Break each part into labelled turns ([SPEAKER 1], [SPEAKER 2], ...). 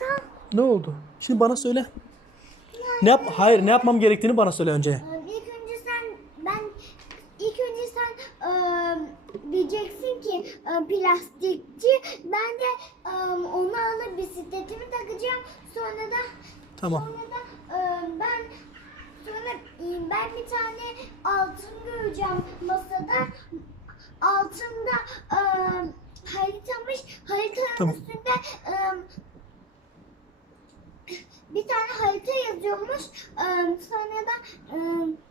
[SPEAKER 1] Sen
[SPEAKER 2] Ne oldu? Şimdi bana söyle. Ne yap? Hayır, ne yapmam gerektiğini bana söyle önce.
[SPEAKER 1] e, ilk önce sen ben ilk önce sen e, diyeceksin ki e, plastikçi ben de e, onu alıp bisikletimi takacağım sonra da
[SPEAKER 2] Tamam.
[SPEAKER 1] sonra da e, ben sonra e, ben bir tane altın göreceğim masada altında e, haritamış haritanın
[SPEAKER 2] Tamam.
[SPEAKER 1] üstünde e, bir tane harita yazıyormuş. Sonra da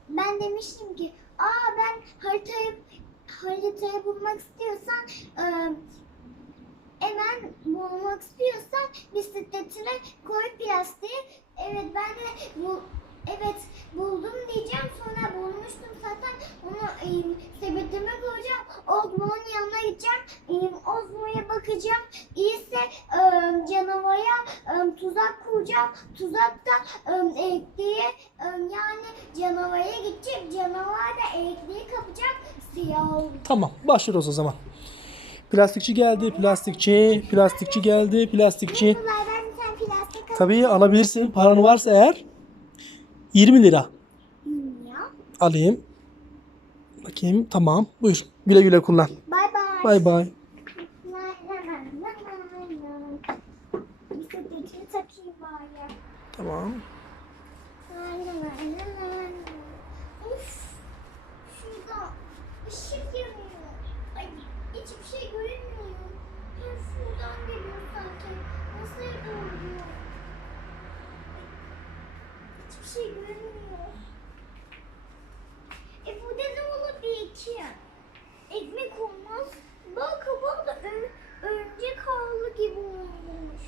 [SPEAKER 1] ben demiştim ki aa ben haritayı haritayı bulmak istiyorsan hemen bulmak istiyorsan bisikletine koy plastiği. Evet ben de bu evet buldum diyeceğim. Sonra bulmuştum zaten. Onu e, sepetime koyacağım. Ozmo'nun yanına gideceğim. E, Ozmo'ya bakacağım. İyiyse e, canavaya e, tuzak kuracağım. Tuzakta e, elektriği e, yani canavaya gidecek. Canavar da elektriği kapacak. Siyah olacak.
[SPEAKER 2] Tamam, başlıyoruz o zaman. Plastikçi geldi, plastikçi, plastikçi geldi, plastikçi. Tabii alabilirsin. Paran varsa eğer 20 lira alayım. Bakayım. Tamam. Buyur. Güle güle kullan.
[SPEAKER 1] Bay bay.
[SPEAKER 2] Bay bay. Tamam.
[SPEAKER 1] Hiçbir şey görünmüyor. Hem şuradan geliyor sanki. Nasıl doğru? Hiçbir şey görünmüyor. E burada ne olabilir ki? Ekmek olmaz. Bak kapağı da ör, örümcek ağlı gibi olmuş.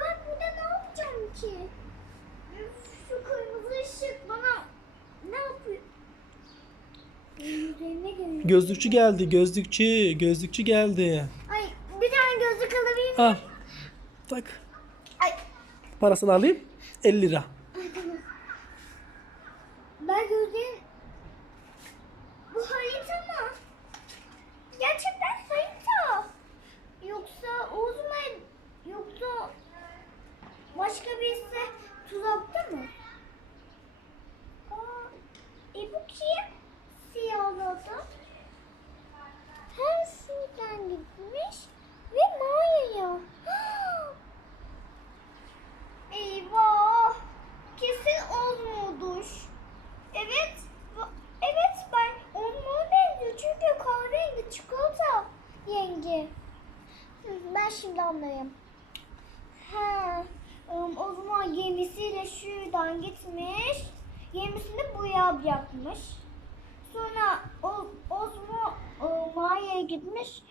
[SPEAKER 1] Ben burada ne yapacağım ki? Şu kırmızı ışık bana ne yapıyor?
[SPEAKER 2] Gözlükçü geldi. Gözlükçü. Gözlükçü geldi.
[SPEAKER 1] Ay bir tane gözlük alabilir miyim?
[SPEAKER 2] Al. Tak.
[SPEAKER 1] Ay,
[SPEAKER 2] Parasını alayım. 50 lira.
[SPEAKER 1] Ben gözlüğüm... Bu harita mı? Gerçekten harita. Yoksa o zaman yoksa başka birisi tuzakta mı? Aa, e bu kim? Siyahlı adam. Her şeyden gitmiş ve mağaraya. Eyvah! Kesin Ozmo'dur. Evet, va- evet ben Ozmo'ya benziyor çünkü kahverengi çikolata yenge. Hı, Ben şimdi anlayayım. He, o zaman gemisiyle şuradan gitmiş. Gemisini buraya bırakmış. Sonra o Ozmo ıı, mağaraya gitmiş.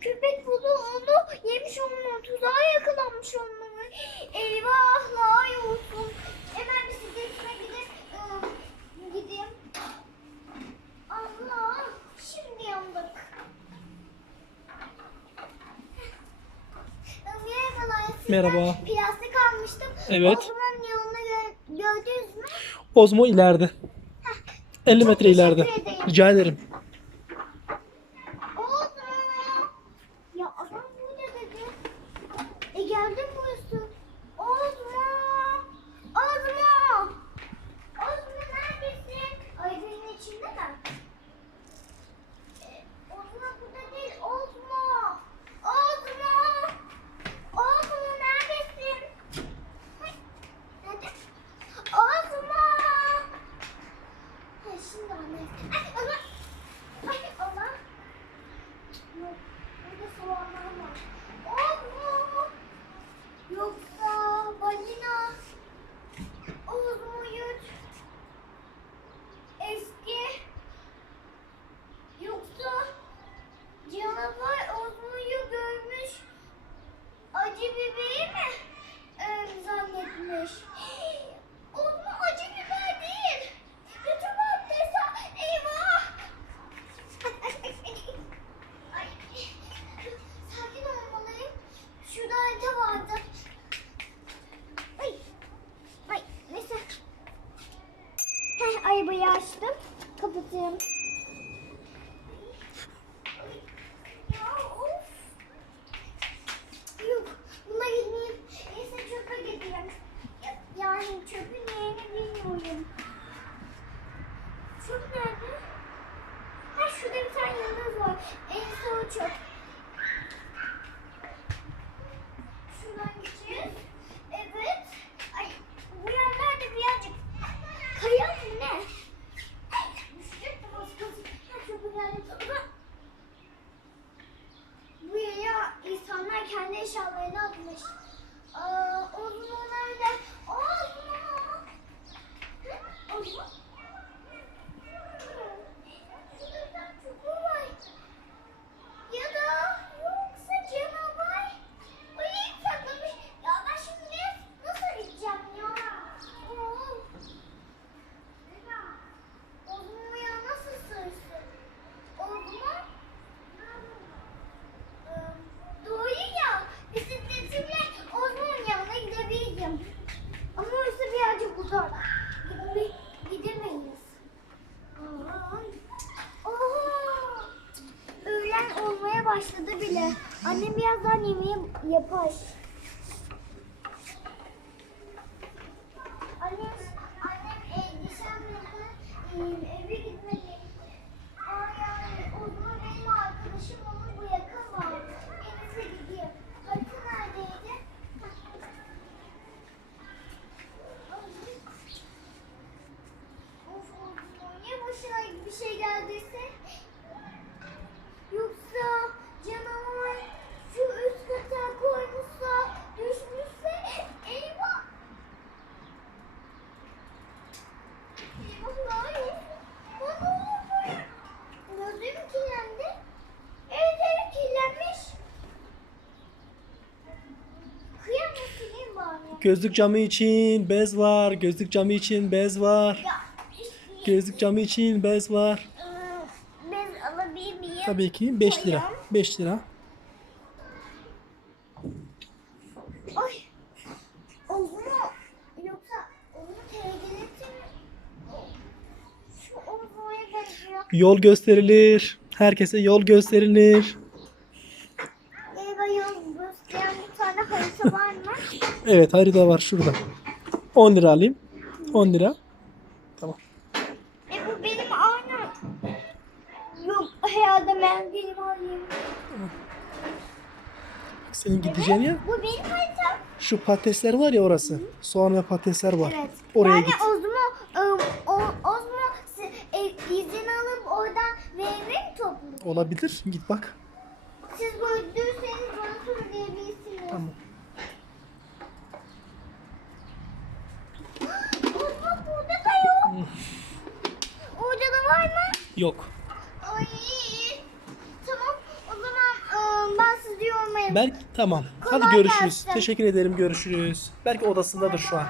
[SPEAKER 1] Köpek buldu onu yemiş onu tuzağa yakalanmış onları. Eyvahlar olsun. Hemen bisikletime gidip ıı, gideyim.
[SPEAKER 2] Merhaba.
[SPEAKER 1] Plastik almıştım.
[SPEAKER 2] Evet.
[SPEAKER 1] O zaman yolunu gö- gördünüz mü?
[SPEAKER 2] Ozmo ileride. 50 metre ileride.
[SPEAKER 1] ederim.
[SPEAKER 2] Rica ederim.
[SPEAKER 1] Eşyalarını atmış. Aa, Ozmo nerede? Ozmo! Hı? Ozmo? Şurada bir tane çukur var. Ya da yoksa canavar oraya saklamış. Ya ben şimdi nasıl gideceğim ya? Of. Ozmo ya nasıl sığırsın? Ozmo? Ee, Doğru ya. Bisikletimle Ozmo'nun yanına gidebilirim. Ama orası birazcık uzak. Gitme, gidemeyiz. Oha! Öğlen olmaya başladı bile. Annem birazdan yemeği yapar. Annem, annem endişemle eve gitmedi. Ay ay, o zaman benim arkadaşım onu bırakamam. En iyisi gideyim. Harita neredeydi? Of of, niye başına bir şey geldiyse? Yoksa canavar şu üst kata koymuşsa, düşmüşse eyvah! Eyvahlar olsun. Bana olur böyle. Gözlerim kirlendi. Evet evet kirlenmiş. Kıyamam sileyim bari.
[SPEAKER 2] Gözlük camı için bez var. Gözlük camı için bez var. Gözlük camı için bez var.
[SPEAKER 1] ben alabilir miyim?
[SPEAKER 2] Tabii ki 5 lira. 5 lira.
[SPEAKER 1] Ay. Onu yoksa onu tehlikeli mi? Şu omzuna benziyor.
[SPEAKER 2] Yol gösterilir. Herkese yol gösterilir.
[SPEAKER 1] Galiba yol gösteren bir tane harita var mı?
[SPEAKER 2] Evet harita var şurada. 10 lira alayım. 10 lira. Tamam.
[SPEAKER 1] E bu benim aynı. Yok herhalde ben benim alayım.
[SPEAKER 2] Senin gideceğin yer.
[SPEAKER 1] Bu benim haritam.
[SPEAKER 2] Şu patatesler var ya orası. Soğan ve patatesler var.
[SPEAKER 1] Evet.
[SPEAKER 2] Oraya
[SPEAKER 1] yani
[SPEAKER 2] git.
[SPEAKER 1] Ozmo, ım, o, Ozmo si- e, izin alıp oradan meyve mi topluyor?
[SPEAKER 2] Olabilir. Git bak.
[SPEAKER 1] Siz gördüyseniz bana söyleyebilirsiniz.
[SPEAKER 2] Tamam.
[SPEAKER 1] Ozmo burada da yok. Orada da var mı?
[SPEAKER 2] Yok.
[SPEAKER 1] Ay. Tamam. O zaman ım, ben sizi yormayayım.
[SPEAKER 2] Berk tamam. Hadi
[SPEAKER 1] Kolay
[SPEAKER 2] görüşürüz.
[SPEAKER 1] gelsin.
[SPEAKER 2] Teşekkür ederim. Görüşürüz. Belki odasındadır şu an.